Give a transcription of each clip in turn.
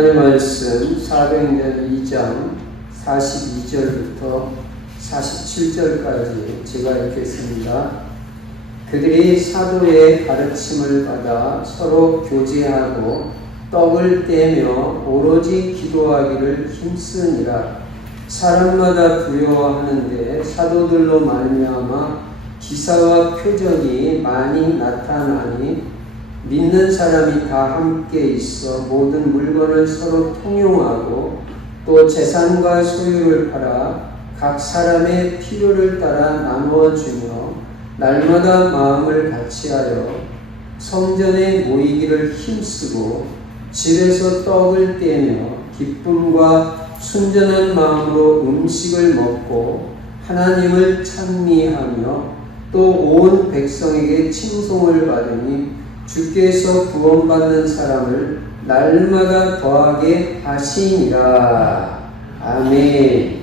하나님의 말씀 사도행전 2장 42절부터 47절까지 제가 읽겠습니다. 그들이 사도의 가르침을 받아 서로 교제하고 떡을 떼며 오로지 기도하기를 힘쓰니라. 사람마다 두려워하는데 사도들로 말미암아 기사와 표적이 많이 나타나니 믿는 사람이 다 함께 있어 모든 물건을 서로 통용하고 또 재산과 소유를 팔아 각 사람의 필요를 따라 나누어 주며 날마다 마음을 같이하여 성전에 모이기를 힘쓰고 집에서 떡을 떼며 기쁨과 순전한 마음으로 음식을 먹고 하나님을 찬미하며 또 온 백성에게 칭송을 받으니 주께서 구원받는 사람을 날마다 더하게 하시니라. 아멘.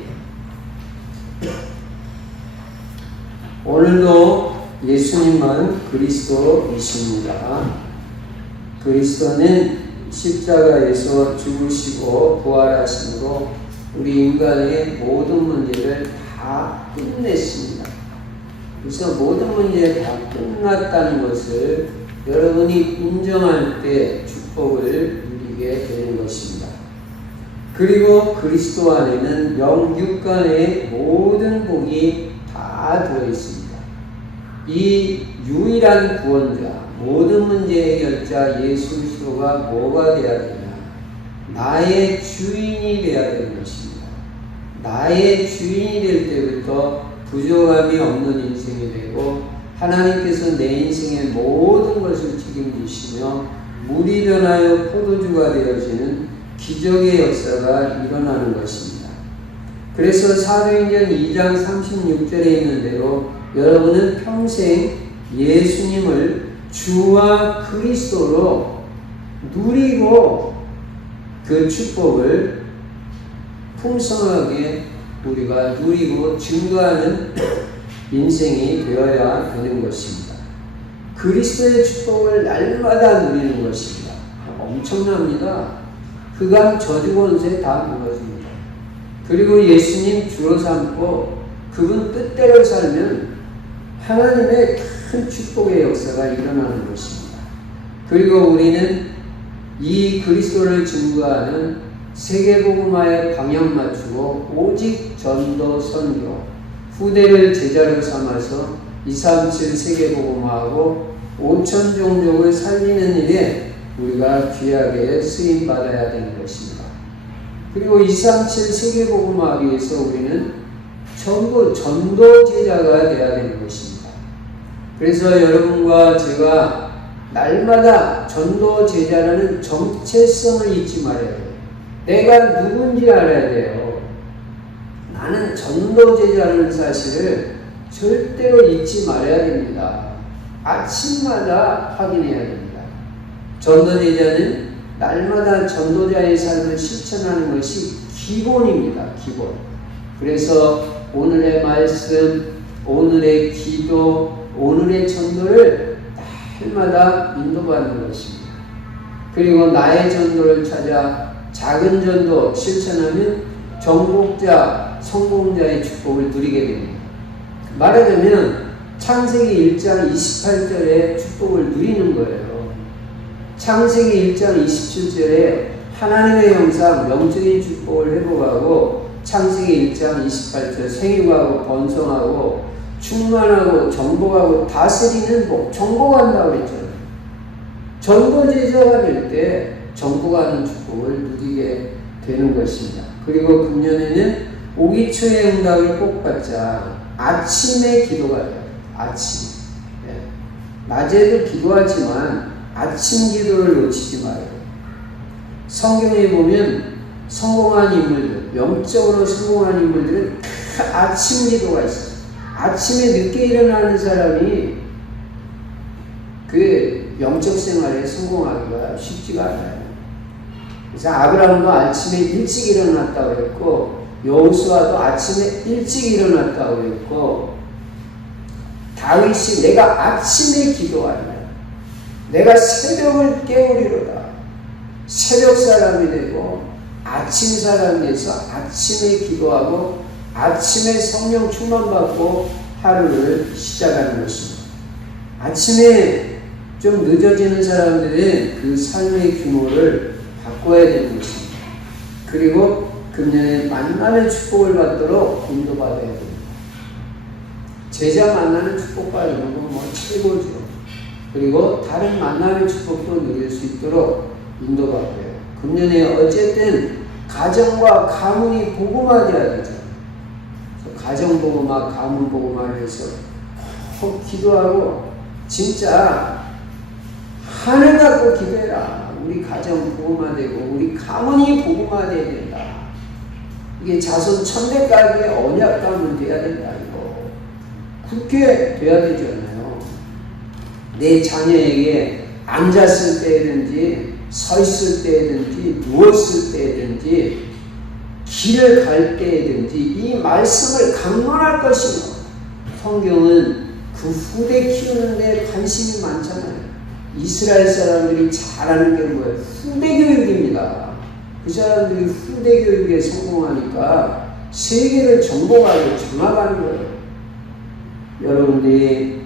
오늘도 예수님은 그리스도이십니다. 그리스도는 십자가에서 죽으시고 부활하심으로 우리 인간의 모든 문제를 다 끝냈습니다. 그래서 모든 문제가 다 끝났다는 것을 여러분이 인정할 때 축복을 누리게 되는 것입니다. 그리고 그리스도 안에는 영육간의 모든 복이 다 들어있습니다. 이 유일한 구원자, 모든 문제 해결자 예수 그리스도가 뭐가 되어야 되냐? 나의 주인이 되어야 되는 것입니다. 나의 주인이 될 때부터 부족함이 없는 인생이 되고 하나님께서 내 인생의 모든 것을 책임지시며 물이 변하여 포도주가 되어지는 기적의 역사가 일어나는 것입니다. 그래서 사도행전 2장 36절에 있는 대로 여러분은 평생 예수님을 주와 그리스도로 누리고 그 축복을 풍성하게 우리가 누리고 증거하는 인생이 되어야 되는 것입니다. 그리스도의 축복을 날마다 누리는 것입니다. 엄청납니다. 그간 저주권세 다 무너집니다. 그리고 예수님 주로 삼고 그분 뜻대로 살면 하나님의 큰 축복의 역사가 일어나는 것입니다. 그리고 우리는 이 그리스도를 증거하는 세계복음화에 방향 맞추고 오직 전도 선교, 후대를 제자로 삼아서 237 세계복음화하고 5천 종족을 살리는 일에 우리가 귀하게 쓰임받아야 되는 것입니다. 그리고 237 세계복음화하기 위해서 우리는 전부 전도 제자가 되어야 되는 것입니다. 그래서 여러분과 제가 날마다 전도 제자라는 정체성을 잊지 말아야 돼요. 내가 누군지 알아야 돼요. 나는 전도 제자라는 사실을 절대로 잊지 말아야 됩니다. 아침마다 확인해야 됩니다. 전도 제자는 날마다 전도자의 삶을 실천하는 것이 기본입니다. 기본. 그래서 오늘의 말씀, 오늘의 기도, 오늘의 전도를 날마다 인도받는 것입니다. 그리고 나의 전도를 찾아 작은 전도 실천하면 정복자, 성공자의 축복을 누리게 됩니다. 말하자면 창세기 1장 28절에 축복을 누리는 거예요. 창세기 1장 27절에 하나님의 형상, 영적인 축복을 회복하고 창세기 1장 28절 생육하고 번성하고 충만하고 정복하고 다스리는 복, 정복한다고 그랬잖아요. 전도제자가 될 때 정복하는 축복을 누리게 되는 것입니다. 그리고 금년에는 오기초의 응답을 꼭 받자. 아침에 기도가 돼요. 아침. 네. 낮에도 기도하지만 아침 기도를 놓치지 말아요. 성경에 보면 성공한 인물들, 영적으로 성공한 인물들은 아침 기도가 있어요. 아침에 늦게 일어나는 사람이 그 영적 생활에 성공하기가 쉽지가 않아요. 그래서 아브라함도 아침에 일찍 일어났다고 했고 여호수아도 아침에 일찍 일어났다고 했고 다윗이 내가 아침에 기도하리라. 내가 새벽을 깨우리로다. 새벽 사람이 되고 아침 사람이 돼서 아침에 기도하고 아침에 성령 충만받고 하루를 시작하는 것입니다. 아침에 좀 늦어지는 사람들은 그 삶의 규모를 바꿔야 되는 것입니다. 그리고 금년에 만나는 축복을 받도록 인도받아야 됩니다. 제자 만나는 축복 받는 건 뭐 최고죠. 그리고 다른 만나는 축복도 누릴 수 있도록 인도받아요. 금년에 어쨌든 가정과 가문이 복음화되어야 되죠. 가정 복음화, 가문 복음화를 해서 꼭 기도하고 진짜 하늘 갖고 기도해라. 우리 가정 복음화되고 우리 가문이 복음화되어야 된다. 이게 자손 천대까지의 언약 가문 돼야 된다. 이거 그렇게 돼야 되지 않나요? 내 자녀에게 앉았을 때든지 서 있을 때든지 누웠을 때든지 길을 갈 때든지 이 말씀을 강론할 것이며 성경은 그 후대 키우는 데 관심이 많잖아요. 이스라엘 사람들이 잘하는 게 뭐예요? 후대 교육입니다. 그 사람들이 후대 교육에 성공하니까 세계를 정복하고 장악하는 거예요. 여러분들이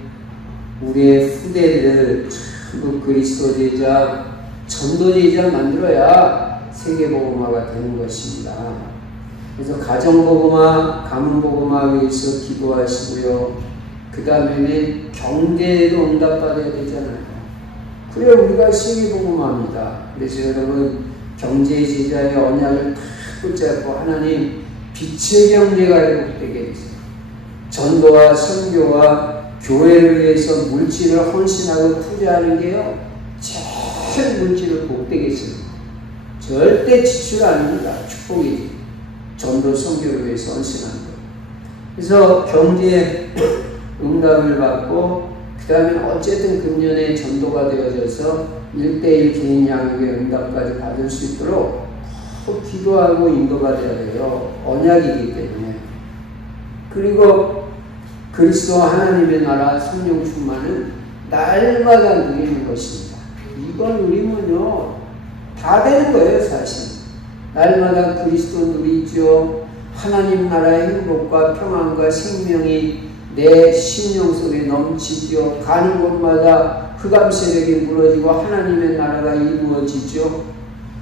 우리의 후대를 전부 그리스도 제자, 전도 제자 만들어야 세계 복음화가 되는 것입니다. 그래서 가정 복음화, 가문 복음화 위해서 기도하시고요. 그 다음에는 경제에도 응답받아야 되잖아요. 그래야 우리가 세계 복음화입니다. 그래서 여러분 경제 제자의 언약을 탁 붙잡고 하나님 빛의 경제가 회복되게 해주세요. 전도와 선교와 교회를 위해서 물질을 헌신하고 투자하는 게요. 제일 물질을 복되게 했습니다. 절대 지출 아닙니다. 축복이 전도 선교를 위해서 헌신하는 거예요. 그래서 경제에 응답을 받고 그 다음에 어쨌든 금년에 전도가 되어져서 1:1 개인 양육의 응답까지 받을 수 있도록 꼭 기도하고 인도받아야 돼요. 언약이기 때문에. 그리고 그리스도 하나님의 나라 성령 충만은 날마다 누리는 것입니다. 이걸 누리면요 다 되는 거예요. 사실 날마다 그리스도 누리죠. 하나님 나라의 행복과 평안과 생명이 내 심령 속에 넘치죠. 가는 곳마다 흑암 세력이 무너지고 하나님의 나라가 이루어지죠.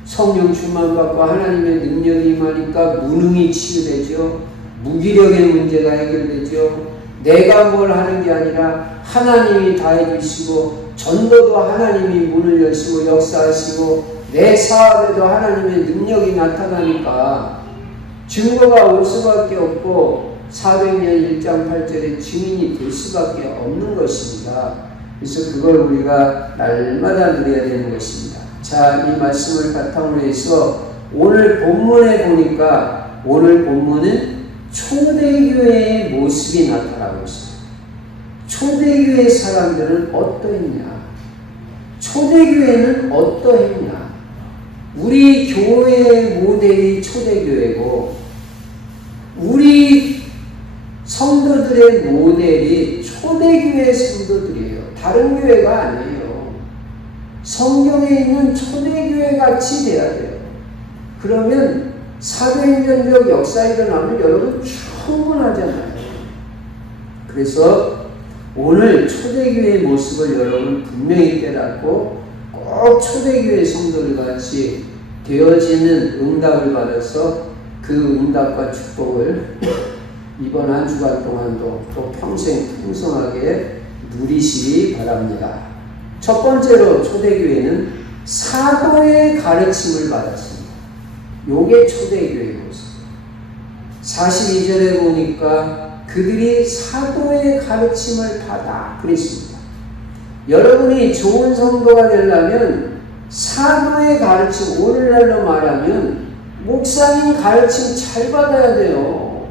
성령 충만받고 하나님의 능력이 임하니까 무능이 치유되죠. 무기력의 문제가 해결되죠. 내가 뭘 하는 게 아니라 하나님이 다 해주시고 전도도 하나님이 문을 여시고 역사하시고 내 사업에도 하나님의 능력이 나타나니까 증거가 올 수밖에 없고 400년 1장 8절의 증인이 될 수밖에 없는 것입니다. 그래서 그걸 우리가 날마다 누려야 되는 것입니다. 자, 이 말씀을 바탕으로 해서 오늘 본문에 보니까 오늘 본문은 초대교회의 모습이 나타나고 있어요. 초대교회 사람들은 어떠했냐? 초대교회는 어떠했냐? 우리 교회의 모델이 초대교회고 우리 성도들의 모델이 초대교회 성도들이에요. 다른 교회가 아니에요. 성경에 있는 초대교회 같이 돼야 돼요. 그러면 사도행전적 역사 일어나면 여러분 충분하잖아요. 그래서 오늘 초대교회의 모습을 여러분 분명히 깨닫고 꼭 초대교회 성도들 같이 되어지는 응답을 받아서 그 응답과 축복을 이번 한 주간 동안도 또 평생 풍성하게 누리시기 바랍니다. 첫 번째로 초대교회는 사도의 가르침을 받았습니다. 요게 초대교회의 모습. 42절에 보니까 그들이 사도의 가르침을 받아 그랬습니다. 여러분이 좋은 성도가 되려면 사도의 가르침, 오늘날로 말하면 목사님 가르침 잘 받아야 돼요.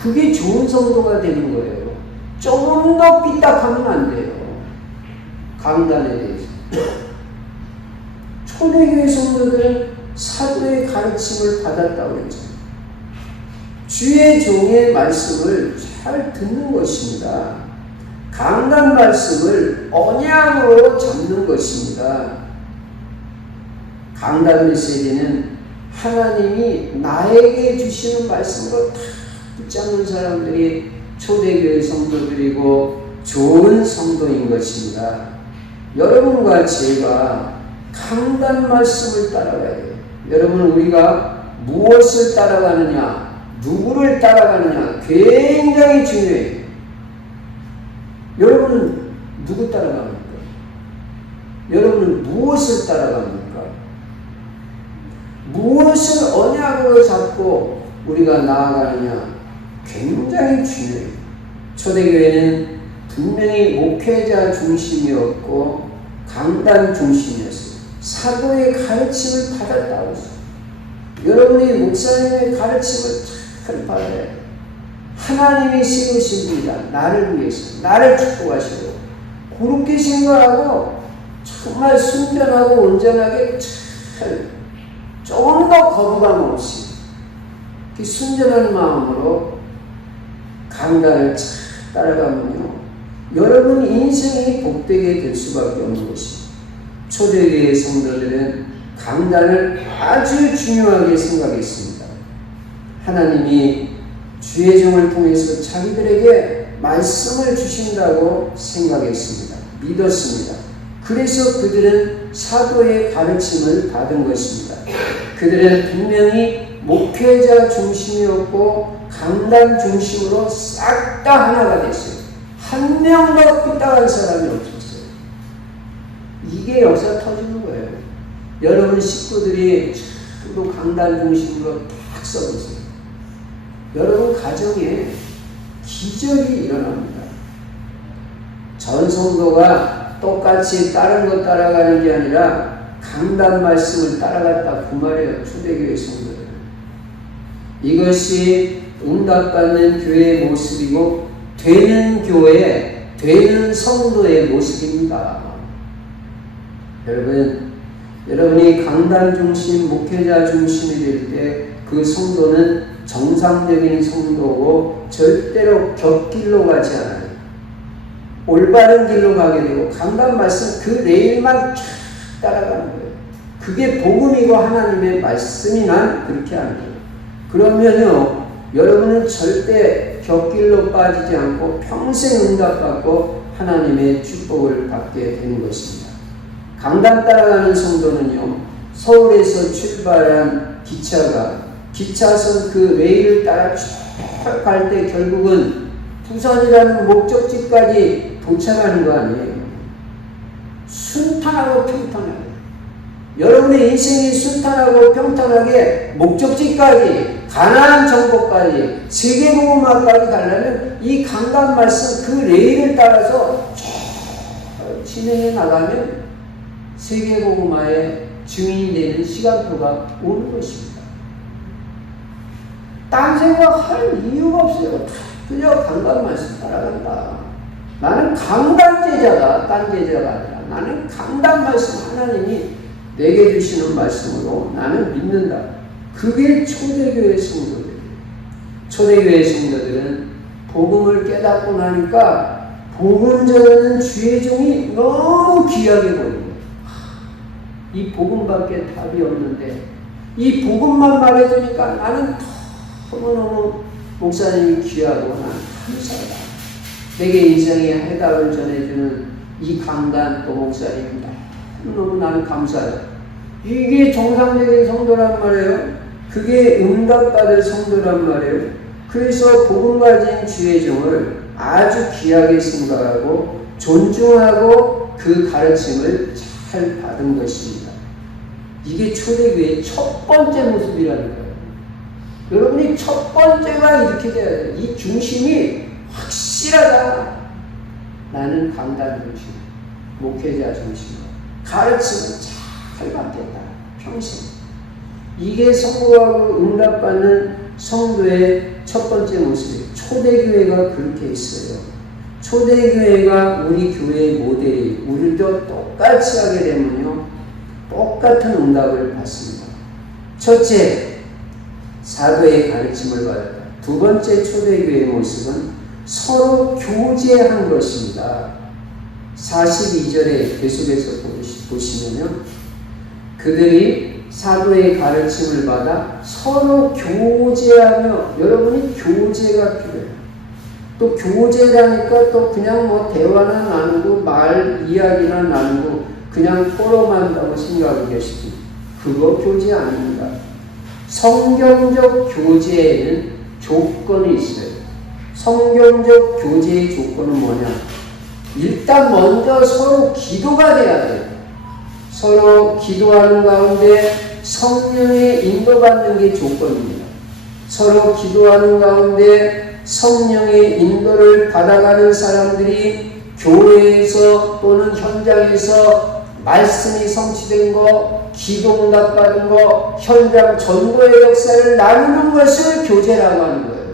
그게 좋은 성도가 되는 거예요. 조금 더 삐딱하면 안 돼요. 강단에 대해서. 초대교회 성도들은 사도의 가르침을 받았다고 했죠. 주의 종의 말씀을 잘 듣는 것입니다. 강단 말씀을 언약으로 잡는 것입니다. 강단 메시지는 하나님이 나에게 주시는 말씀으로 다 붙잡는 사람들이 초대교회 성도들이고 좋은 성도인 것입니다. 여러분과 제가 강단 말씀을 따라가야 돼요. 여러분, 우리가 무엇을 따라가느냐, 누구를 따라가느냐 굉장히 중요해요. 여러분은 누구 따라갑니까? 여러분은 무엇을 따라갑니까? 무엇을 언약으로 잡고 우리가 나아가느냐 굉장히 중요해요. 초대교회는 분명히 목회자 중심이었고 강단 중심이었어요. 사도의 가르침을 받았다고 했어요. 여러분이 목사님의 가르침을 잘 받아야 돼요. 하나님이 세우신 분이다. 나를 위해서, 나를 축복하시고 그렇게 생각하고 정말 순전하고 온전하게 잘 조금 더 거부감 없이 그 순전한 마음으로 강단을 잘 따라가면요, 여러분 인생이 복되게 될 수밖에 없는 것입니다. 초대교회 성도들은 강단을 아주 중요하게 생각했습니다. 하나님이 주의 종을 통해서 자기들에게 말씀을 주신다고 생각했습니다. 믿었습니다. 그래서 그들은 사도의 가르침을 받은 것입니다. 그들은 분명히 목회자 중심이었고 강단 중심으로 싹 다 하나가 됐어요. 한 명도 삐딱한 사람이 없었어요. 이게 역사 터지는 거예요. 여러분 식구들이 전부 강단 중심으로 딱 서보세요. 여러분 가정에 기적이 일어납니다. 전 성도가 똑같이 다른 것 따라가는 게 아니라 강단 말씀을 따라갔다 그 말이에요. 초대교회 성도들. 이것이 응답받는 교회의 모습이고 되는 교회, 되는 성도의 모습입니다. 여러분이 강단 중심, 목회자 중심이 될 때 그 성도는 정상적인 성도고 절대로 곁길로 가지 않아요. 올바른 길로 가게 되고 강단 말씀 그 레일만 쫙 따라가는 거예요. 그게 복음이고 하나님의 말씀이 난 그렇게 하는 거예요. 그러면요, 여러분은 절대 곁길로 빠지지 않고 평생 응답받고 하나님의 축복을 받게 되는 것입니다. 강단 따라가는 성도는요, 서울에서 출발한 기차선 그 레일을 따라 쭉 갈 때 결국은 부산이라는 목적지까지 도착하는 거 아니에요. 순탄하고 평탄하게. 여러분의 인생이 순탄하고 평탄하게 목적지까지, 가나안 정복까지, 세계복음화까지 가려면 이 강단 말씀 그 레일을 따라서 쭉 진행해 나가면 세계복음화의 증인이 되는 시간표가 오는 것입니다. 딴 생각할 이유가 없어요. 그저 강단 말씀 따라간다. 나는 강단 제자다. 딴 제자가 아니라 나는 강단 말씀, 하나님이 내게 주시는 말씀으로 나는 믿는다. 그게 초대교회 성도들이에요. 초대교회 성도들은 복음을 깨닫고 나니까 복음 전하는 주의 종이 너무 귀하게 보여요. 이 복음밖에 답이 없는데 이 복음만 말해주니까 나는 너무너무 목사님이 귀하고 나는 감사하다. 내게 인생의 해답을 전해주는 이 강단 또 목사님 너무 나는 감사하다. 이게 정상적인 성도란 말이에요. 그게 응답받을 성도란 말이에요. 그래서 복음 가진 주의 종을 아주 귀하게 생각하고 존중하고 그 가르침을 잘 받은 것입니다. 이게 초대교회의 첫 번째 모습이라는 거예요. 여러분이 첫 번째가 이렇게 돼야 돼요. 이 중심이 확실하다. 나는 강단 중심, 목회자 중심, 가르침을 잘 받겠다. 평생. 이게 성공하고 응답받는 성도의 첫 번째 모습이에요. 초대교회가 그렇게 있어요. 초대교회가 우리 교회의 모델이 우리도 똑같이 하게 되면요, 똑같은 응답을 받습니다. 첫째, 사도의 가르침을 받았다. 두 번째 초대교회의 모습은 서로 교제한 것입니다. 42절에 계속해서 보시면요, 그 그들이 사도의 가르침을 받아 서로 교제하며, 여러분이 교제가 필요해요. 또 교제라니까 또 그냥 뭐 대화나 나누고 말 이야기나 나누고 그냥 토론한다고 생각하고 계십니다. 그거 교제 아닙니다. 성경적 교제에는 조건이 있어요. 성경적 교제의 조건은 뭐냐? 일단 먼저 서로 기도가 돼야 돼요. 서로 기도하는 가운데 성령의 인도받는 게 조건입니다. 서로 기도하는 가운데 성령의 인도를 받아가는 사람들이 교회에서 또는 현장에서 말씀이 성취된 거, 기도응답 받은 거, 현장 전도의 역사를 나누는 것을 교제라고 하는 거예요.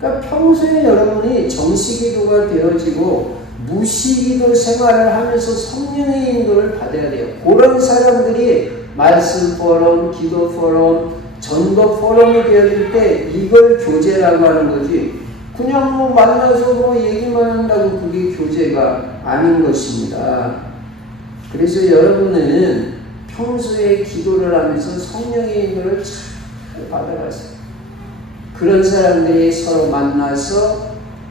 그러니까 평소에 여러분이 정시기도가 되어지고 무시기도 생활을 하면서 성령의 인도를 받아야 돼요. 그런 사람들이 말씀 포럼, 기도 포럼, 전도 포럼이 되어질 때 이걸 교제라고 하는 거지, 그냥 뭐 만나서 뭐 얘기만 한다고 그게 교제가 아닌 것입니다. 그래서 여러분은 평소에 기도를 하면서 성령의 인도를 잘 받아가세요. 그런 사람들이 서로 만나서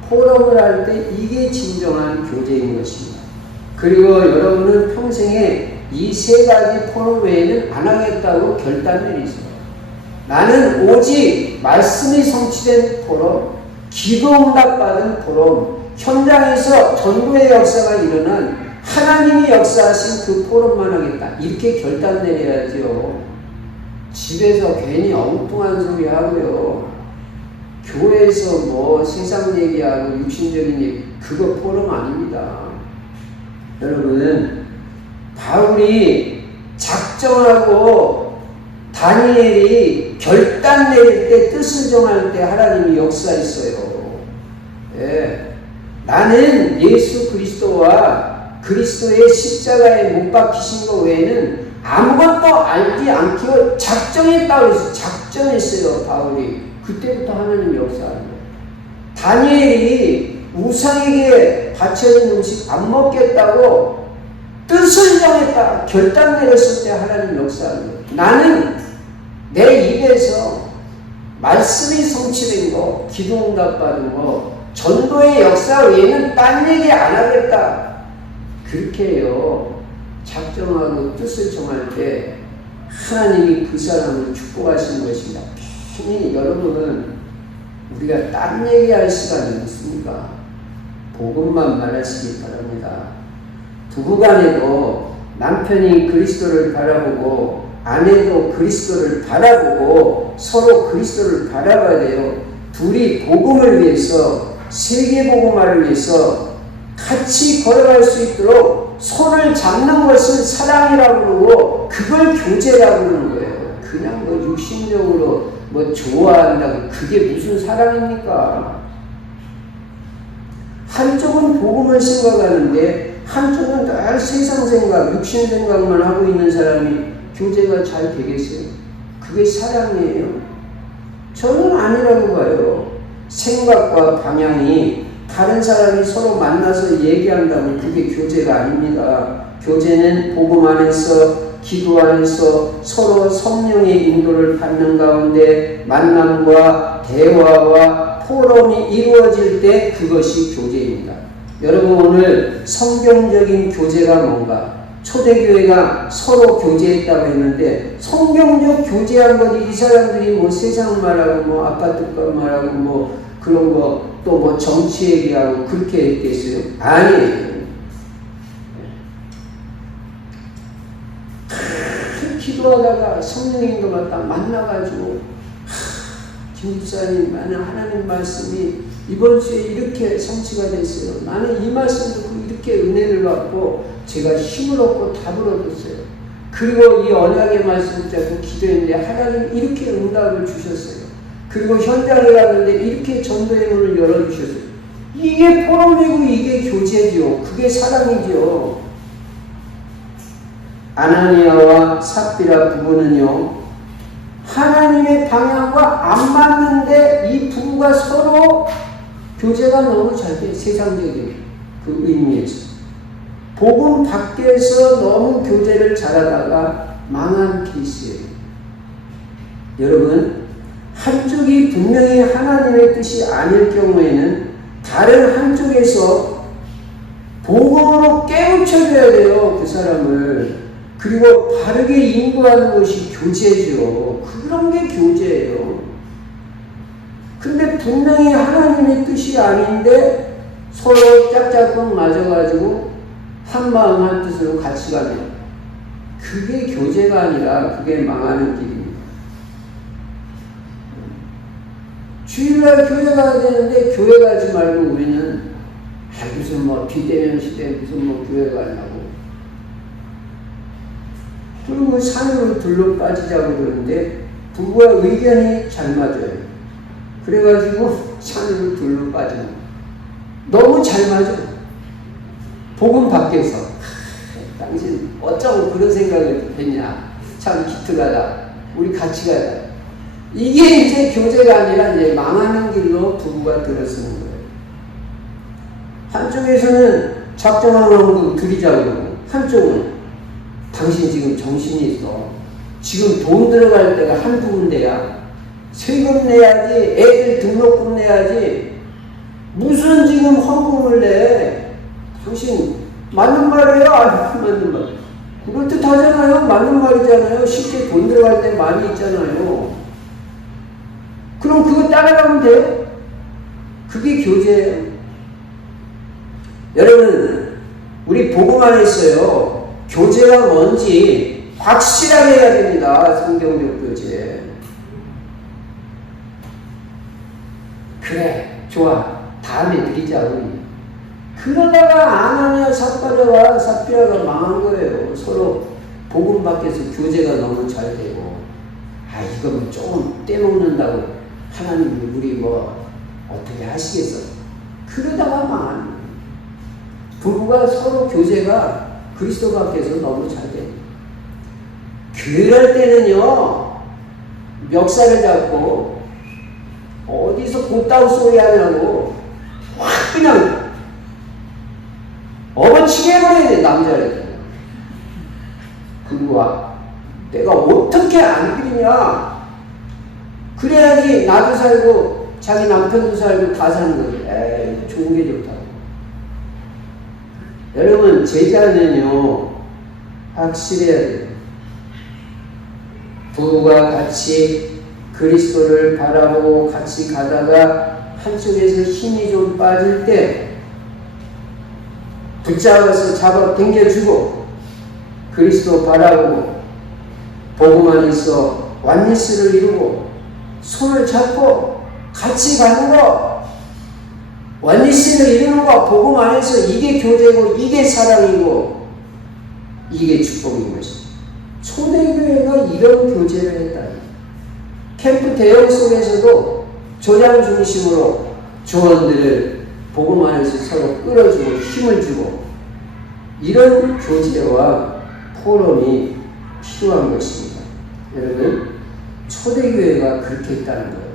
포럼을 할 때 이게 진정한 교제인 것입니다. 그리고 여러분은 평생에 이 세 가지 포럼 외에는 안 하겠다고 결단 내리세요. 나는 오직 말씀이 성취된 포럼, 기도응답 받은 포럼, 현장에서 전도의 역사가 일어난 하나님이 역사하신 그 포럼만 하겠다. 이렇게 결단 내려야죠. 집에서 괜히 엉뚱한 소리 하고요. 교회에서 뭐 세상 얘기하고 육신적인 얘기, 그거 포럼 아닙니다. 여러분, 바울이 작정하고 다니엘이 결단 내릴 때, 뜻을 정할 때 하나님이 역사했어요. 예. 나는 예수 그리스도와 그리스도의 십자가에 못 박히신 것 외에는 아무것도 알지 않기로 작정했다고 해서 작정했어요, 바울이. 그때부터 하나님 역사하는 거예요. 다니엘이 우상에게 바쳐진 음식 안 먹겠다고 뜻을 정했다, 결단 내렸을 때 하나님 역사하는 거예요. 나는 내 입에서 말씀이 성취된 거, 기도응답 받은 거, 전도의 역사 외에는 딴 얘기 안 하겠다. 그렇게 해요. 작정하고 뜻을 정할 때 하나님이 그 사람을 축복하시는 것입니다. 괜히 여러분은 우리가 딴 얘기할 시간이 있습니까? 복음만 말하시기 바랍니다. 부부간에도 남편이 그리스도를 바라보고 아내도 그리스도를 바라보고 서로 그리스도를 바라봐야 돼요. 둘이 복음을 위해서, 세계복음화를 위해서 같이 걸어갈 수 있도록 손을 잡는 것을 사랑이라고 그러고 그걸 교제라고 그러는 거예요. 그냥 뭐 육신적으로 뭐 좋아한다고 그게 무슨 사랑입니까? 한쪽은 복음을 생각하는데 한쪽은 늘 세상 생각, 육신 생각만 하고 있는 사람이 교제가 잘 되겠어요? 그게 사랑이에요? 저는 아니라고 봐요. 생각과 방향이 다른 사람이 서로 만나서 얘기한다면 그게 교제가 아닙니다. 교제는 복음 안에서, 기도 안에서 서로 성령의 인도를 받는 가운데 만남과 대화와 포럼이 이루어질 때 그것이 교제입니다. 여러분, 오늘 성경적인 교제가 뭔가? 초대교회가 서로 교제했다고 했는데 성경적 교제한 것이 이 사람들이 뭐 세상 말하고 뭐 아파트값 말하고 뭐 그런 거 또 뭐 정치 얘기하고 그렇게 했겠어요? 아니에요. 기도하다가 성령님과 맞다 만나가지고 김집사님, 나는 하나님 말씀이 이번 주에 이렇게 성취가 됐어요. 나는 이 말씀 듣고 이렇게 은혜를 받고 제가 힘을 얻고 답을 얻었어요. 그리고 이 언약의 말씀 붙잡고 기도했는데 하나님 이렇게 응답을 주셨어요. 그리고 현장에 갔는데 이렇게 전도의 문을 열어주셨어요. 이게 포럼이고 이게 교제죠. 그게 사랑이죠. 아나니아와 삽비라 부부는요, 하나님의 방향과 안 맞는데 이 부부가 서로 교제가 너무 잘 돼. 세상적인 그 의미에서 복음 밖에서 너무 교제를 잘하다가 망한 케이스예요. 여러분, 한쪽이 분명히 하나님의 뜻이 아닐 경우에는 다른 한쪽에서 복음으로 깨우쳐줘야 돼요, 그 사람을. 그리고 바르게 인도하는 것이 교제죠. 그런 게 교제예요. 근데 분명히 하나님의 뜻이 아닌데 서로 짝짝꿍 맞아가지고 한 마음 한 뜻으로 같이 가면 그게 교제가 아니라 그게 망하는 길입니다. 주일날 교회 가야 되는데 교회 가지 말고 우리는 무슨 뭐 비대면 시대에 무슨 뭐 교회 가냐고. 그리고 산으로 둘러 빠지자고 그러는데 부부와 의견이 잘 맞아요. 그래가지고 산으로 둘러 빠지는 너무 잘 맞아. 복음 밖에서 당신 어쩌고 그런 생각을 했냐. 참 기특하다. 우리 같이 가자. 이게 이제 교제가 아니라 이제 망하는 길로 부부가 들어서는 거예요. 한쪽에서는 작정한 만큼 드리자고 그러고 한쪽은 당신 지금 정신이 있어. 지금 돈 들어갈 때가 한두 군데야. 세금 내야지, 애들 등록금 내야지. 무슨 지금 헌금을 내? 당신 맞는 말이에요? 안 맞는 말. 그럴듯 하잖아요. 맞는 말이잖아요. 쉽게 돈 들어갈 때 많이 있잖아요. 그럼 그거 따라가면 돼요? 그게 교제예요. 여러분, 우리 복음 안에 있어요. 교제가 뭔지 확실하게 해야 됩니다. 성경적 교제. 그래, 좋아. 다음에 드리자, 우리. 그러다가 아나니아 삽비라가 망한 거예요. 서로 복음 밖에서 교제가 너무 잘 되고, 이거 조금 떼먹는다고 하나님 우리 뭐 어떻게 하시겠어? 그러다가 망한 거예요. 부부가 서로 교제가 그리스도 밖에서 너무 잘 돼요. 그럴 때는요, 멱살을 잡고 어디서 곧다우 소리 하냐고 확 그냥 업어치게 해버려야 돼, 남자를. 그리고 내가 어떻게 안 그리냐. 그래야지 나도 살고 자기 남편도 살고 다 사는 거지. 에이, 좋은 게 좋다고. 여러분, 제자는요, 확실해야 돼요. 부부가 같이 그리스도를 바라보고 같이 가다가 한쪽에서 힘이 좀 빠질 때 붙잡아서 잡아 당겨주고 그리스도 바라보고 복음 안에서 완니스를 이루고 손을 잡고 같이 가는 거, 완니스를 이루는 거, 복음 안에서 이게 교제고 이게 사랑이고 이게 축복인 것입니다. 초대교회가 이런 교제를 했다. 캠프 대형 속에서도 조장 중심으로 조원들을 복음 안에서 서로 끌어주고 힘을 주고 이런 교제와 포럼이 필요한 것입니다. 여러분, 초대교회가 그렇게 했다는 거예요.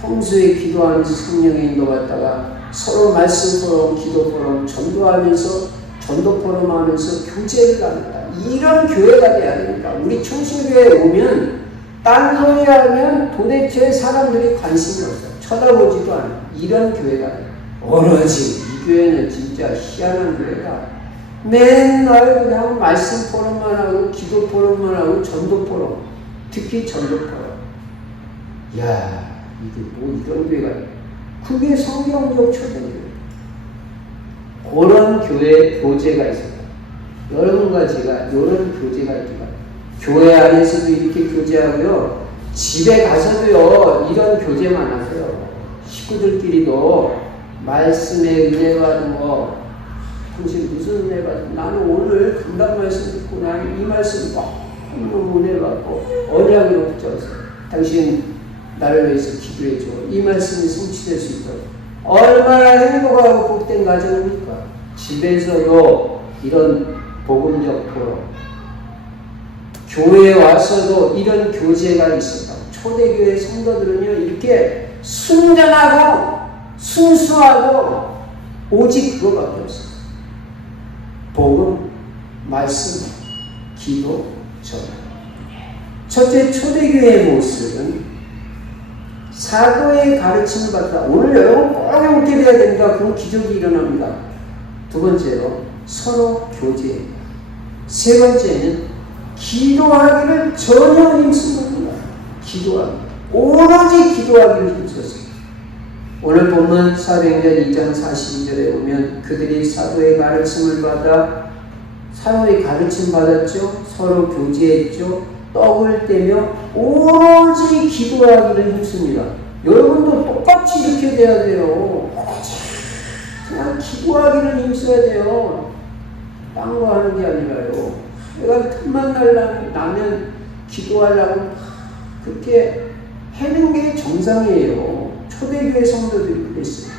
평소에 기도하면서 성령에 인도받다가 서로 말씀 포럼, 기도 포럼, 전도하면서 전도 포럼 하면서 교제를 합니다. 이런 교회가 돼야 됩니다. 우리 청신교회에 오면 딴소리 하면 도대체 사람들이 관심이 없어요. 쳐다보지도 않아요. 이런 교회가 돼요. 오로지 이 교회는 진짜 희한한 교회다. 맨날 그냥 말씀 포럼만 하고 기도 포럼만 하고 전도 포럼, 특히 전도 포럼. 이야, 이게 뭐 이런 교회가 있나. 그게 성경적 초대교회. 그런 교회 교제가 있어요. 여러분과 제가 이런 교제가 있기가. 교회 안에서도 이렇게 교제하고요. 집에 가서도요. 이런 교제만 하세요. 식구들끼리도 말씀에 은혜 받은 거. 당신 무슨 은혜 받은? 나는 오늘 강단 말씀 듣고 나는 이 말씀 너무 은혜 받고 언약으로 붙잡았어. 당신 나를 위해서 기도해줘. 이 말씀이 성취될 수 있도록. 얼마나 행복하고 복된 가정입니까? 집에서도 이런 복음적 포럼, 교회에 와서도 이런 교제가 있었다고. 초대교회 성도들은요, 이렇게 순전하고 순수하고 오직 그거밖에 없어요. 복음, 말씀, 기도, 전화. 첫째, 초대교회의 모습은 사도의 가르침을 받다. 오늘 여러분 꼭 이렇게 돼야 됩니다. 그럼 기적이 일어납니다. 두 번째로 서로 교제입니다. 세 번째는 기도하기를 전혀 힘쓰는 겁니다. 기도하기. 오로지 기도하기를 힘썼어요. 오늘 본문 사도행전 2장 42절에 보면 그들이 사도의 가르침을 받아 사도의 가르침 받았죠. 서로 교제했죠. 떡을 떼며 오로지 기도하기를 힘씁니다. 여러분도 똑같이 이렇게 돼야 돼요. 그냥 기도하기를 힘써야 돼요. 딴 거 하는 게 아니라요. 내가 틈만 나면 기도하려고 그렇게 하는 게 정상이에요. 초대교회 성도들이 그랬어요.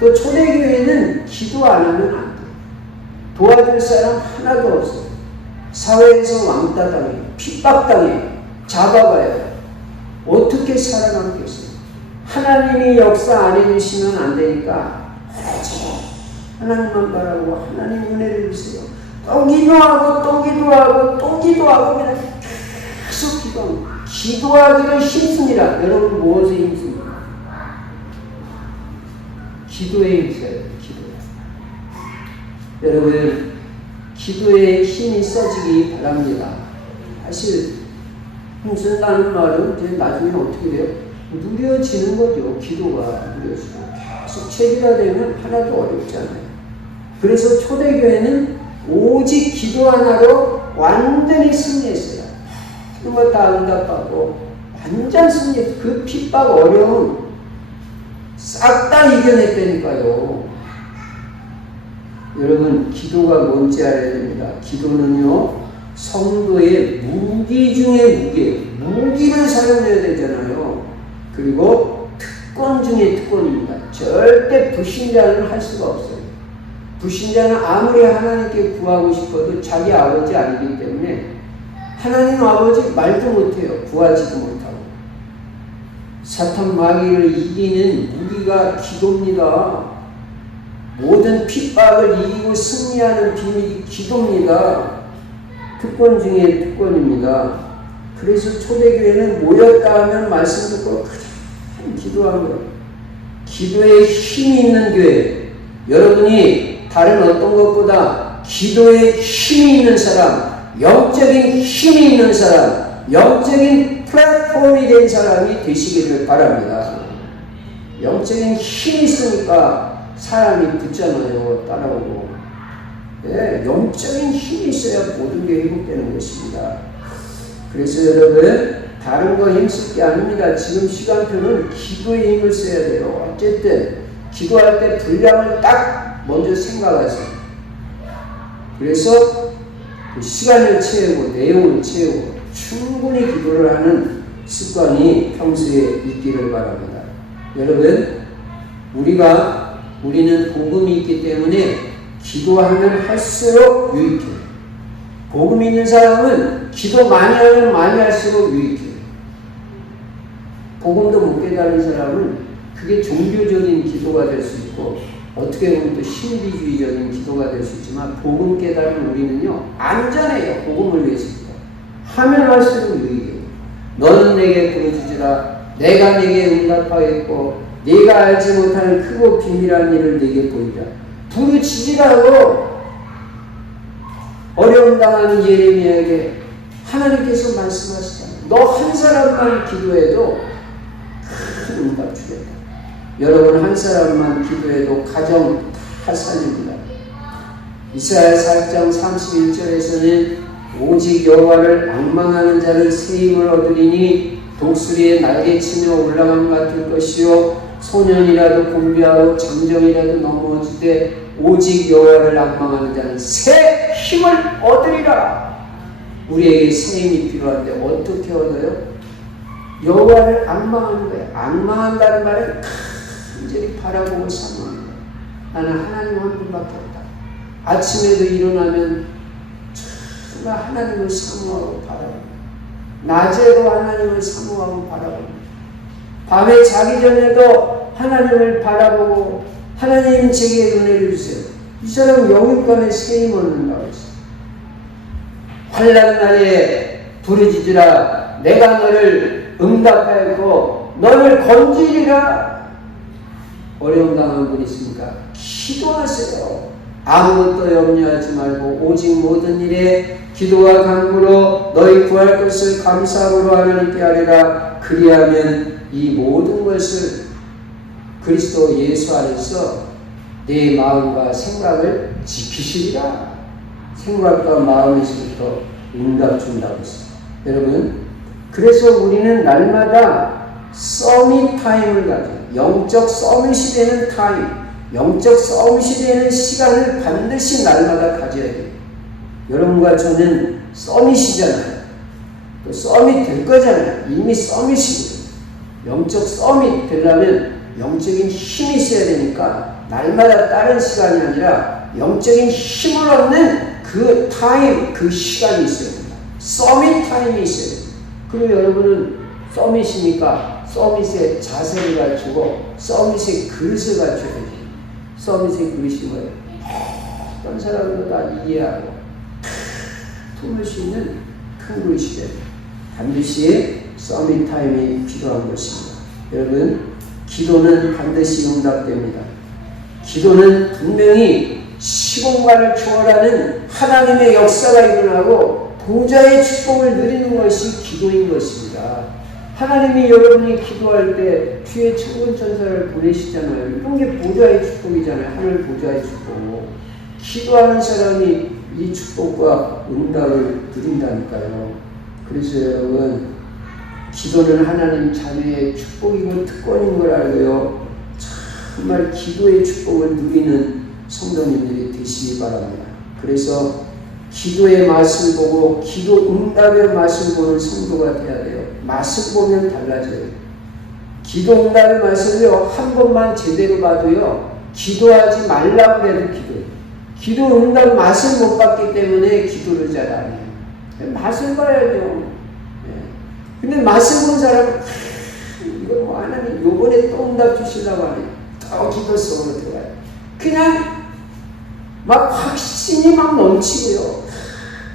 또 초대교회는 기도 안 하면 안 돼요. 도와줄 사람 하나도 없어요. 사회에서 왕따 당해요. 핍박당해요. 잡아가요. 어떻게 살아남겠어요? 하나님이 역사 안 해주시면 안 되니까 하나님만 바라고 하나님 은혜를 주세요. 또 기도하고 또 기도하고 또 기도하고 그냥 계속 기도합니다. 기도하기를 힘씁니다. 여러분 무엇에 힘씁니까? 기도에 힘써요. 기도에. 여러분 기도에 힘이 써지기 바랍니다. 사실 힘쓴다는 말은 이제 나중에 어떻게 돼요? 누려지는 거죠. 기도가 누려지고 계속 체질화되면 하나도 어렵지 않아요. 그래서 초대교회는 오직 기도 하나로 완전히 승리했어요. 그거 다 응답하고 완전 승리. 그 핍박 어려움 싹 다 이겨냈다니까요. 여러분 기도가 뭔지 알아야 됩니다. 기도는요 성도의 무기 중에 무기예요. 무기를 사용해야 되잖아요. 그리고 특권 중에 특권입니다. 절대 불신자는 할 수가 없어요. 불신자는 아무리 하나님께 구하고 싶어도 자기 아버지 아니기 때문에 하나님 아버지 말도 못해요. 구하지도 못하고. 사탄 마귀를 이기는 무기가 기도입니다. 모든 핍박을 이기고 승리하는 비밀이 기도입니다. 특권 중에 특권입니다. 그래서 초대교회는 모였다 하면 말씀 듣고 그냥 기도하는 거예요. 기도에 힘이 있는 교회. 여러분이 다른 어떤 것보다 기도에 힘이 있는 사람, 영적인 힘이 있는 사람, 영적인 플랫폼이 된 사람이 되시기를 바랍니다. 영적인 힘이 있으니까 사람이 붙잖아요. 따라오고. 네, 영적인 힘이 있어야 모든 게 회복되는 것입니다. 그래서 여러분 다른 거 힘쓸 게 아닙니다. 지금 시간표는 기도에 힘을 써야 돼요. 어쨌든 기도할 때 분량을 딱 먼저 생각하세요. 그래서 그 시간을 채우고 내용을 채우고 충분히 기도를 하는 습관이 평소에 있기를 바랍니다. 여러분 우리는 복음이 있기 때문에 기도하면 할수록 유익해요. 복음 있는 사람은 기도 많이 하면 많이 할수록 유익해요. 복음도 못 깨달은 사람은 그게 종교적인 기도가 될 수 있고 어떻게 보면 또 신비주의적인 기도가 될 수 있지만 복음 깨달은 우리는요 안전해요. 복음을 위해서 하면 할수록 유익해요. 너는 내게 부르짖으라 내가 내게 응답하겠고 네가 알지 못하는 크고 비밀한 일을 네게 보이라. 부르짖으라고 어려움 당하는 예레미야에게 하나님께서 말씀하시잖아요. 너 한 사람만 기도해도 큰 응답 주겠다. 여러분 한 사람만 기도해도 가정 다 살립니다. 이사야 4장 31절에서는 오직 여호와를 앙망하는 자는 새 힘을 얻으리니 독수리의 날개치며 올라감 같을 것이요 소년이라도 공비하고 장정이라도 넘어지되 오직 여호와를 앙망하는 자는 새 힘을 얻으리라. 우리에게 새 힘이 필요한데 어떻게 얻어요? 여호와를 앙망하는 거예요. 앙망한다는 말은 간절히 바라보고 사모하는 거예요. 나는 하나님 한 분밖에 없다. 아침에도 일어나면 정말 하나님을 사모하고 바라보고 낮에도 하나님을 사모하고 바라보고 밤에 자기 전에도 하나님을 바라보고 하나님 제게 은혜를 주세요. 이 사람 영육간에 세임 얻는다고 했어요. 환난 날에 부르짖으라 내가 너를 응답하였고 너를 건지리라. 어려움 당한 분 있습니까? 기도하세요. 아무것도 염려하지 말고 오직 모든 일에 기도와 간구로 너희 구할 것을 감사함으로 하나님께 아뢰라. 그리하면 이 모든 것을 그리스도 예수 안에서 내 마음과 생각을 지키시리라. 생각과 마음에서부터 응답 준다고 했습니다. 여러분, 그래서 우리는 날마다 서밋 타임을 가지고 영적 서밋이 되는 타임, 영적 서밋이 되는 시간을 반드시 날마다 가져야 돼요. 여러분과 저는 서밋이잖아요. 또 서밋 될 거잖아요. 이미 서밋이거든요. 영적 서밋 되려면 영적인 힘이 있어야 되니까 날마다 다른 시간이 아니라 영적인 힘을 얻는 그 타임, 그 시간이 있어야 됩니다. 서밋 타임이 있어야 됩니다. 그리고 여러분은 서밋이니까 서밋의 자세를 갖추고 서밋의 그릇을 갖춰야 됩니다. 서밋의 그릇이 뭐예요? 어떤 사람도 다 이해하고 품을 수 있는 큰 그릇이 됩니다. 반드시 서밋 타임이 필요한 것입니다. 여러분, 기도는 반드시 응답됩니다. 기도는 분명히 시공간을 초월하는 하나님의 역사가 일어나고 보좌의 축복을 누리는 것이 기도인 것입니다. 하나님이 여러분이 기도할 때 뒤에 천군 천사를 보내시잖아요. 이런 게 보좌의 축복이잖아요. 하늘 보좌의 축복. 기도하는 사람이 이 축복과 응답을 누린다니까요. 그래서 여러분, 기도는 하나님 자녀의 축복이고 특권인 걸 알고요. 정말 기도의 축복을 누리는 성도님들이 되시기 바랍니다. 그래서 기도의 맛을 보고 기도 응답의 맛을 보는 성도가 되어야 돼요. 맛을 보면 달라져요. 기도 응답의 맛을요, 한 번만 제대로 봐도요, 기도하지 말라고 해도 기도해요. 기도 응답 맛을 못 봤기 때문에 기도를 잘 안 해요. 맛을 봐야죠. 근데 맛을 본 사람은 이거 뭐 하나님 요번에 또 응답 주시려고 하네. 더 기도 속으로 들어가요. 그냥 막 확신이 막 넘치고요.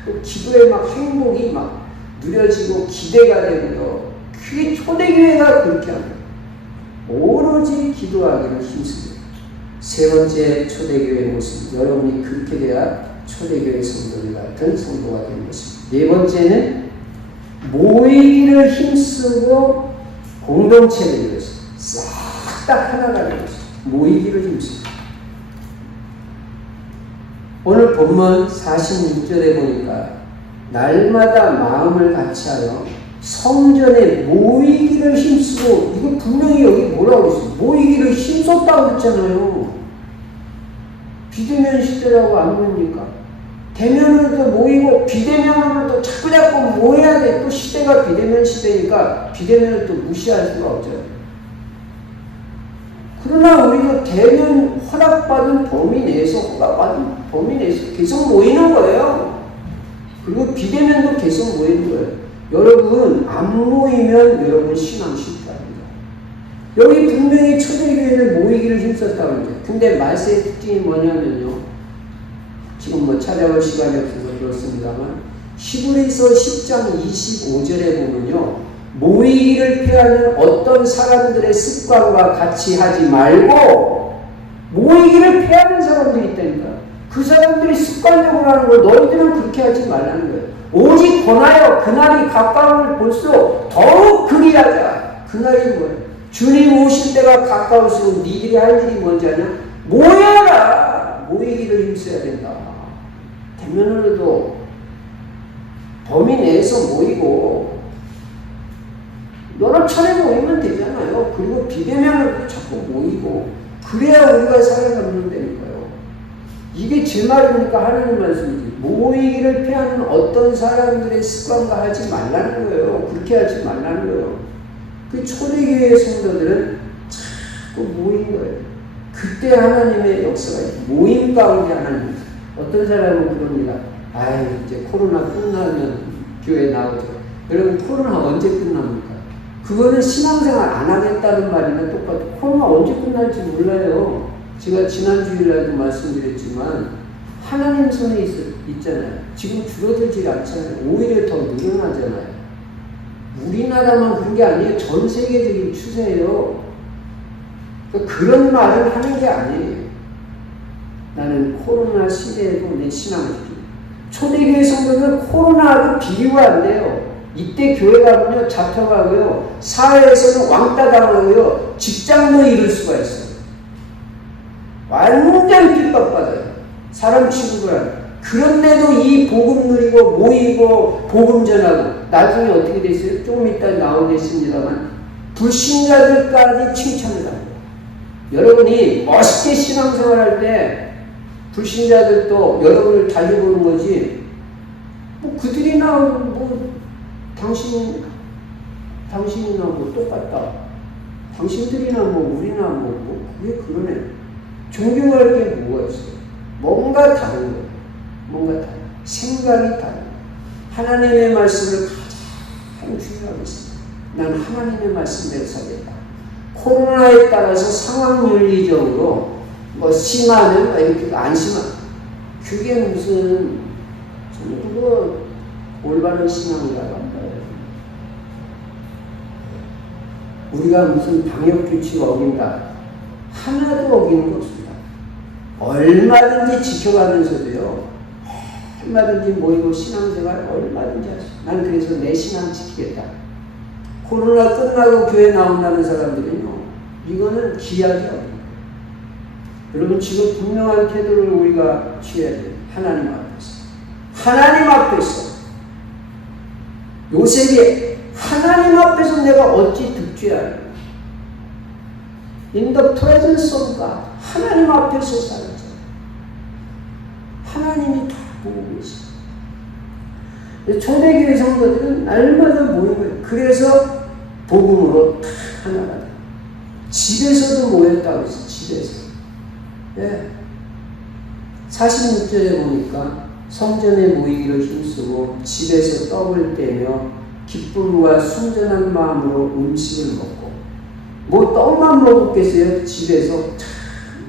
또 기도에 막 행복이 막 누려지고 기대가 되고요. 그게 초대교회가 그렇게 합니다. 오로지 기도하기를 힘씁니다. 세 번째 초대교회의 모습. 여러분이 그렇게 돼야 초대교회 성도들 같은 성도가 되는 것입니다. 네 번째는 모이기를 힘쓰고 공동체를 위해서 싹 다 하나가 되는 것입니다. 모이기를 힘씁니다. 오늘 본문 46절에 보니까 날마다 마음을 같이하여 성전에 모이기를 힘쓰고, 이거 분명히 여기 뭐라고 그랬어요? 모이기를 힘썼다고 그랬잖아요. 비대면 시대라고 안 보입니까? 대면으로도 모이고 비대면으로도 자꾸 모여야 돼. 또 시대가 비대면 시대니까 비대면을 또 무시할 수가 없죠. 그러나 우리도 대면 허락받은 범위 내에서 계속 모이는 거예요. 그리고 비대면도 계속 모이는 거예요. 여러분, 안 모이면 여러분 신앙 실패합니다. 여기 분명히 초대교회는 모이기를 힘썼다고 그러죠. 근데 말세의 특징이 뭐냐면요, 지금 뭐 찾아볼 시간이 없어서 그렇습니다만 히브리서 10장 25절에 보면요, 모이기를 피하는 어떤 사람들의 습관과 같이 하지 말고 모이기를 피하는 사람들이 있다니까. 그 사람들이 습관적으로 하는 거 너희들은 그렇게 하지 말라는 거예요. 오직 권하여 그날이 가까움을 볼수록 더욱 그리하자. 그날이 뭐예요? 주님 오실 때가 가까울수록 니들이 할 일이 뭔지 아냐? 모여라. 모이기를 힘써야 된다. 대면으로도 범위 내에서 모이고 여러 차례 모이면 되잖아요. 그리고 비대면으로 자꾸 모이고 그래야 우리가 살아남는다니까요. 이게 제 말이니까 하나님 말씀이지. 모이기를 피하는 어떤 사람들의 습관과 하지 말라는 거예요. 그렇게 하지 말라는 거예요. 그 초대교회 성도들은 자꾸 모인 거예요. 그때 하나님의 역사가 있어요. 모임 가운데 하나님. 어떤 사람은 그럽니다. 아유, 이제 코로나 끝나면 교회 나오죠. 여러분, 코로나 언제 끝납니까? 그거는 신앙생활 안 하겠다는 말이나 똑같고, 코로나 언제 끝날지 몰라요. 제가 지난 주일날도 말씀드렸지만 하나님 손에 있잖아요. 지금 줄어들지 않잖아요. 오히려 더 늘어나잖아요. 우리나라만 그런 게 아니에요. 전 세계적인 추세예요. 그런 말을 하는 게 아니에요. 나는 코로나 시대에도 내 신앙을 지킵니다. 초대교회 성도는 코로나하고 비교가 안 돼요. 이때 교회 가면요 잡혀가고요. 사회에서는 왕따 당하고요. 직장도 잃을 수가 있어요. 완전 핍박받아요. 사람 취급을. 그런데도 이 복음 누리고 모이고 복음 전하고 나중에 어떻게 됐어요? 조금 이따 나오겠습니다만 불신자들까지 칭찬을 합니다. 여러분이 멋있게 신앙생활할 때 불신자들도 여러분을 달려보는 거지 뭐 그들이나 뭐 당신이나 뭐 똑같다. 당신들이나 뭐 우리나 뭐 왜 그러네. 존경할 게 뭐가 있어요? 뭔가 다른 거예요. 뭔가 다른 생각이 다른 하나님의 말씀을 가장 중요하게 했습니다. 난 하나님의 말씀대로 살겠다. 코로나에 따라서 상황 윤리적으로 뭐 심하면 이렇게 안 심한 그게 무슨 그거 올바른 신앙이라고 한다. 우리가 무슨 방역규칙 어긴다. 하나도 어기는 거 없습니다. 얼마든지 지켜가면서도요. 얼마든지 모이고 신앙생활 얼마든지 할 수 있어요. 나는 그래서 내 신앙 지키겠다. 코로나 끝나고 교회 나온다는 사람들은요. 이거는 기약이 없는 여러분 지금 분명한 태도를 우리가 취해야 돼요. 하나님 앞에서. 하나님 앞에서. 요셉이 하나님 앞에서 내가 어찌 득죄하냐. In the presence of God. 하나님 앞에서 살았잖아요. 하나님이 다 보고 계십니다. 초대교회 성도들은 날마다 모이는 거예요. 그래서 복음으로 다 하나가 돼요. 집에서도 모였다고 했어요. 집에서. 예. 46절에 보니까 성전에 모이기로 힘쓰고 집에서 떡을 떼며 기쁨과 순전한 마음으로 음식을 먹고 뭐 떡만 먹었겠어요? 집에서 참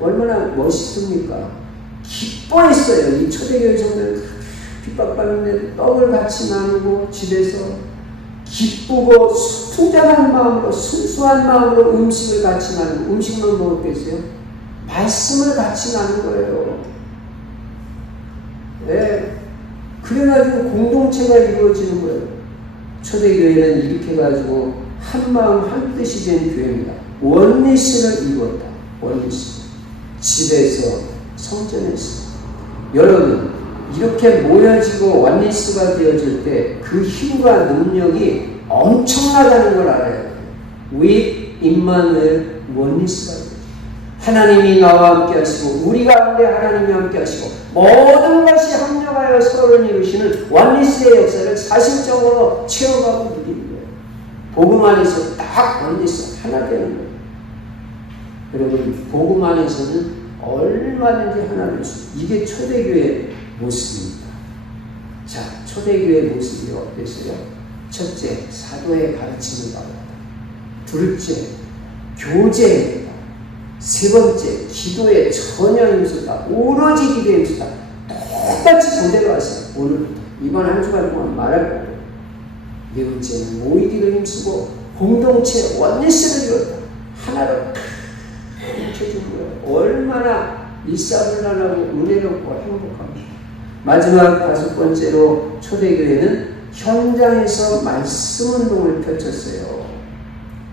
얼마나 멋있습니까? 기뻐했어요. 이 초대교회 성도들 핍박받는데 떡을 같이 나누고 집에서 기쁘고 순전한 마음으로 순수한 마음으로 음식을 같이 나누고 음식만 먹었겠어요? 말씀을 같이 나눈 거예요. 네. 그래가지고 공동체가 이루어지는 거예요. 초대교회는 이렇게 해가지고 한 마음 한 뜻이 된 교회입니다. 원리스를 이루었다. 원리스. 집에서 성전에서. 여러분 이렇게 모여지고 원리스가 되어질 때 그 힘과 능력이 엄청나다는 걸 알아야 돼요. with 임마누엘 원리스가 돼요. 하나님이 나와 함께 하시고 우리 가운데 하나님이 함께 하시고 모든 것이 합력하여 서로를 이루시는 원리스의 역사를 사실적으로 체험하고 누리는 거예요. 복음 안에서 딱 원리스 하나 되는 거예요. 여러분 복음 안에서는 얼마든지 하나 될 수 있어요. 이게 초대교회의 모습입니다. 자, 초대교회의 모습이 어땠어요? 첫째, 사도의 가르침을 받았다. 둘째, 교제입니다. 세 번째, 기도에 전혀 힘쓰다. 오로지 기도에 힘쓰다. 똑같이 그대로 하세요. 오늘부터. 이번 한 주간 동안 말할 거예요. 네 번째는 모이기를 힘쓰고 공동체 원리스를 이뤘다. 하나로 뭉쳐준 거예요. 얼마나 일사불란하고 은혜롭고 행복합니다. 마지막 다섯 번째로 초대교회는 현장에서 말씀 운동을 펼쳤어요.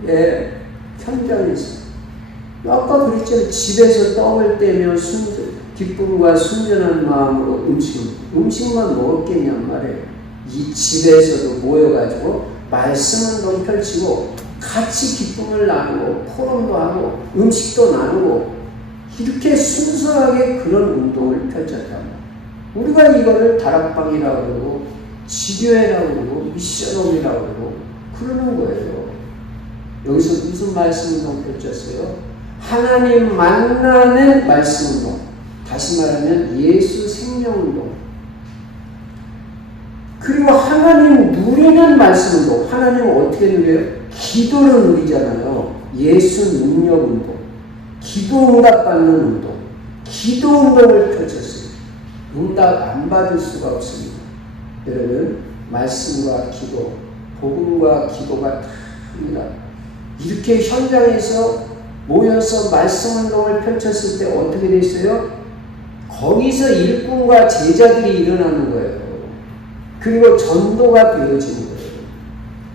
예, 현장에서. 아까 그랬잖아요. 집에서 떡을 떼며 기쁨과 순전한 마음으로 음식만 먹었겠냔 말이에요. 이 집에서도 모여가지고 말씀 운동 펼치고 같이 기쁨을 나누고 토론도 하고 음식도 나누고 이렇게 순수하게 그런 운동을 펼쳤답니다. 우리가 이거를 다락방이라고 그러고 지교회라고 그러고 미션홈이라고 그러고 그러는 거예요. 여기서 무슨 말씀 운동 펼쳤어요? 하나님 만나는 말씀 운동. 다시 말하면 예수 생명 운동. 그리고 하나님 누리는 말씀 운동. 하나님은 어떻게 누려요? 기도를 누리잖아요. 예수 능력 운동. 기도 응답 받는 운동, 기도 운동을 펼쳤어요. 응답 안 받을 수가 없습니다. 여러분, 말씀과 기도, 복음과 기도가 다릅니다. 이렇게 현장에서 모여서 말씀 운동을 펼쳤을 때 어떻게 됐어요? 거기서 일꾼과 제자들이 일어나는 거예요. 그리고 전도가 되어지는 거예요.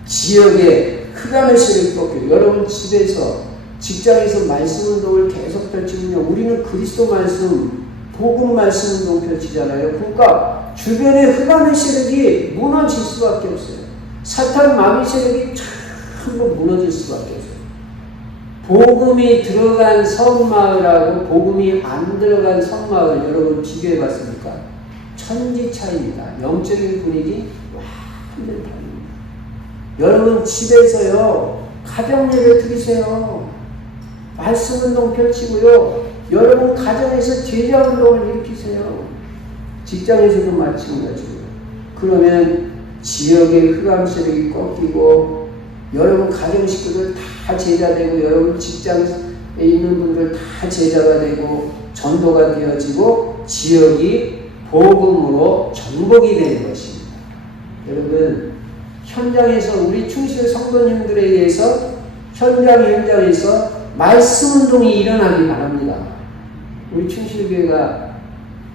지역에 흑암의 세력이 꺾여요. 여러분 집에서, 직장에서 말씀 운동을 계속 펼치면요, 우리는 그리스도 말씀, 복음 말씀 운동 펼치잖아요. 그러니까 주변에 흑암의 세력이 무너질 수밖에 없어요. 사탄 마귀 세력이 전부 무너질 수밖에 없어요. 복음이 들어간 성마을하고 복음이 안 들어간 성마을, 여러분 비교해 봤습니까? 천지 차이입니다. 영적인 분위기 완전 다릅니다. 여러분 집에서요, 가정 예배 드리세요. 말씀 운동 펼치고요. 여러분 가정에서 제자 운동을 일으키세요. 직장에서도 마찬가지고요. 그러면 지역의 흑암 세력이 꺾이고, 여러분 가정 식구들 다 제자 되고, 여러분 직장에 있는 분들 다 제자가 되고, 전도가 되어지고, 지역이 복음으로 전복이 되는 것입니다. 여러분, 현장에서 우리 충실 성도님들에 의해서 현장에서 말씀 운동이 일어나기 바랍니다. 우리 충실교회가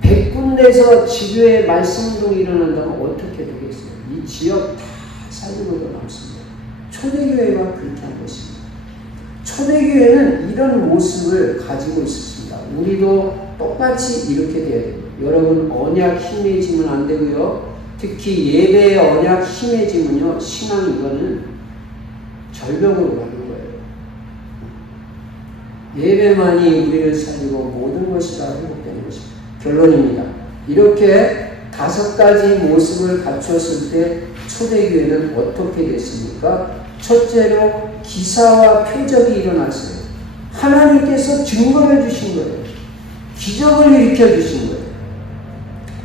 100군데에서 지교에 말씀 운동이 일어난다면 어떻게 되겠어요? 이 지역 다 살리고도 남습니다. 초대교회가 그렇게 한 것입니다. 초대교회는 이런 모습을 가지고 있었습니다. 우리도 똑같이 이렇게 돼야 됩니다. 여러분, 언약 힘해지면 안 되고요. 특히 예배의 언약 힘해지면요, 신앙 이거는 절벽으로 가는 거예요. 예배만이 우리를 살리고 모든 것이 다 회복되는 것입니다. 결론입니다. 이렇게 5가지 모습을 갖추었을 때 초대교회는 어떻게 됐습니까? 첫째로 기사와 표적이 일어났어요. 하나님께서 증거를 주신 거예요. 기적을 일으켜 주신 거예요.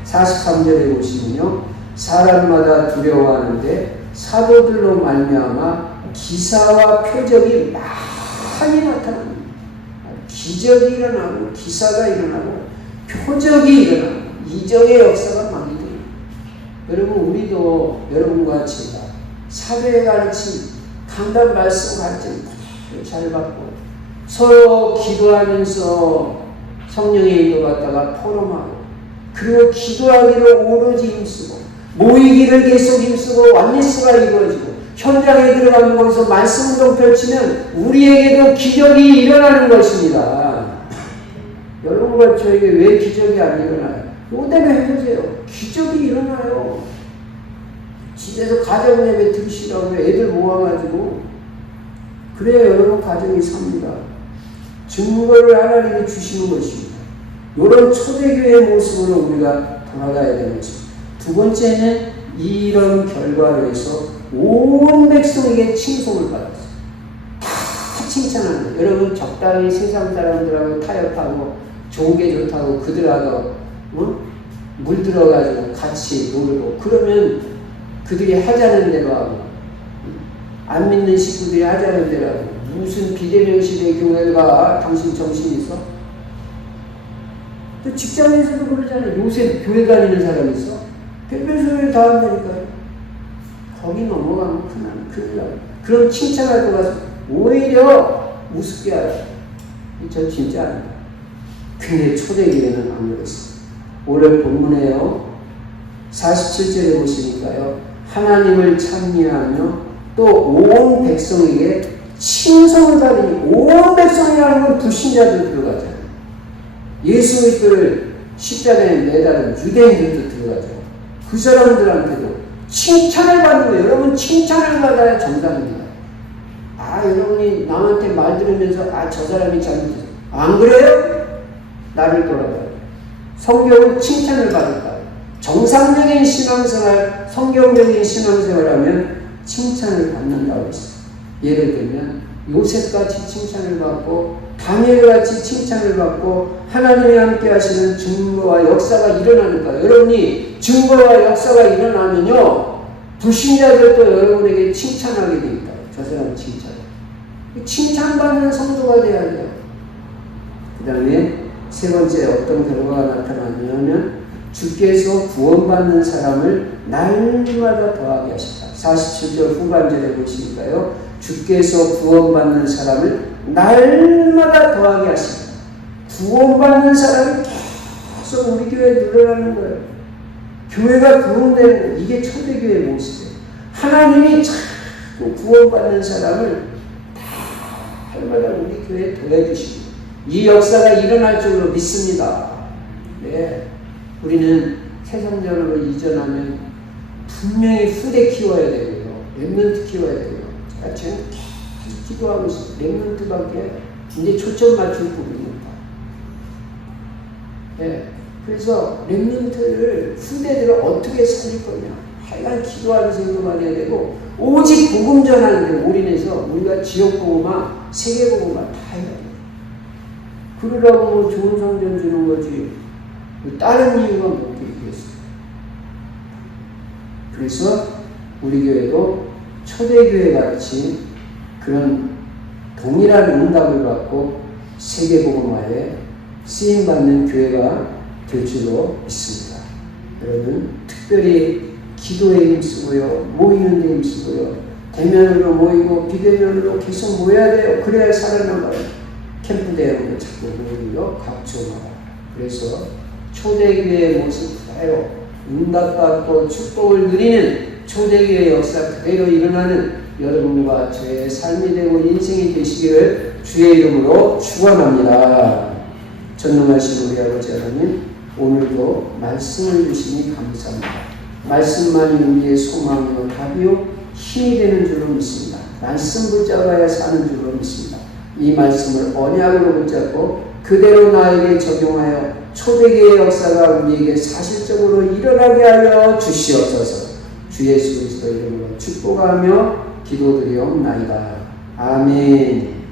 43절에 보시면요, 사람마다 두려워하는데 사도들로 말미암아 기사와 표적이 많이 나타납니다. 기적이 일어나고 기사가 일어나고 표적이 일어나고 이적의 역사가 많이 돼요. 여러분, 우리도 여러분과 제가 사도의 가르침, 강단 말씀 가르침 잘 받고 서로 기도하면서 성령의 인도받다가 포럼하고, 그리고 기도하기를 오로지 힘쓰고 모이기를 계속 힘쓰고 완리스가 이루어지고 현장에 들어가는 곳에서 말씀 운동 펼치면 우리에게도 기적이 일어나는 것입니다. 여러분과 저에게 왜 기적이 안 일어나요? 이거 때문에 해보세요. 기적이 일어나요. 집에서 가정 예배 드시라고 애들 모아가지고, 그래야 여러분 가정이 삽니다. 증거를 하나님이 주시는 것입니다. 이런 초대교회의 모습으로 우리가 돌아가야 되는 것입니다. 두 번째는 이런 결과로 해서 온 백성에게 칭송을 받았어요. 다 칭찬하는 거예요. 여러분, 적당히 세상 사람들하고 타협하고 좋은 게 좋다고 그들하고 물 들어가지고 같이 놀고, 그러면 그들이 하자는 대로 하고, 안 믿는 식구들이 하자는 대로 하고, 무슨 비대면 시대 교회를 가? 당신 정신 있어? 또 직장에서도 그러잖아요. 요새 교회 다니는 사람이 있어? 별별 소리를 다 한다니까요. 거기 넘어가면 큰일 나요. 그럼 칭찬할 거 가서 오히려 우습게 하라. 전 진짜 아닙니다. 근데 초대교회는 안 그랬어요. 오늘 본문에요, 47절에 보시니까요, 하나님을 찬미하며 또 온 백성에게 칭송을 받으니, 온 백성이라는 건 불신자들 들어가잖아요. 예수 그리스도를 십자가에 매달은 유대인들도 들어가죠. 그 사람들한테도 칭찬을 받는 거예요. 여러분, 칭찬을 받아야 정답입니다. 여러분이 남한테 말 들으면서 저 사람이 잘못했어, 안 그래요? 나를 돌아봐요. 성경은 칭찬을 받을까요? 정상적인 신앙생활, 성경적인 신앙생활하면 칭찬을 받는다고 했어요. 예를 들면 요셉같이 칭찬을 받고 다니엘같이 칭찬을 받고 하나님이 함께 하시는 증거와 역사가 일어나는 거예요. 여러분이 증거와 역사가 일어나면요, 불신자들도 여러분에게 칭찬하게 됩니다. 저 사람 칭찬. 칭찬받는 성도가 돼야 돼요. 그 다음에 세 번째 어떤 결과가 나타나냐면 주께서 구원받는 사람을 날마다 더하게 하신다. 47절 후반절에 보시니까요. 주께서 구원받는 사람을 날마다 더하게 하신다. 구원받는 사람이 계속 우리 교회에 늘어나는 거예요. 교회가 구원되는 거예요. 이게 초대교회의 모습이에요. 하나님이 자꾸 구원받는 사람을 날마다 우리 교회에 더해주십니다. 이 역사가 일어날 줄로 믿습니다. 네. 우리는 세상전으로 이전하면 분명히 후대 키워야 되고요. 렘넌트 키워야 되고요. 제가 지금 계속 기도하고 있어요. 렘넌트밖에 이제 초점 맞출 부분입니다. 네. 그래서 렘넌트를 후대들을 어떻게 살릴 거냐. 하여간 기도하는 생각만 해야 되고 오직 복음 전하는 데 올인해서 우리가 지역 복음화, 세계 복음화 다 해야 돼요. 그러라고 뭐 좋은 성전 주는 거지 다른 이유가 못 있겠어요. 그래서 우리 교회도 초대교회 같이 그런 동일한 응답을 받고 세계복음화에 쓰임받는 교회가 될 줄로 믿습니다. 여러분 특별히 기도에 힘쓰고요. 모이는 데 힘쓰고요. 대면으로 모이고 비대면으로 계속 모여야 돼요. 그래야 살아남아요. 캠프 대회로 자꾸 모이고요. 각종하고. 그래서 초대교회의 모습 그대로 응답받고 축복을 누리는 초대교회의 역사 그대로 일어나는 여러분과 저의 삶이 되고 인생이 되시기를 주의 이름으로 축원합니다. 전능하신 우리 아버지 하나님, 오늘도 말씀을 주시니 감사합니다. 말씀만이 우리의 소망이요 답이요 힘이 되는 줄로 믿습니다. 말씀 붙잡아야 사는 줄로 믿습니다. 이 말씀을 언약으로 붙잡고 그대로 나에게 적용하여 초대교회의 역사가 우리에게 사실적으로 일어나게 하여 주시옵소서. 주 예수 그리스도 이름으로 축복하며 기도드리옵나이다. 아멘.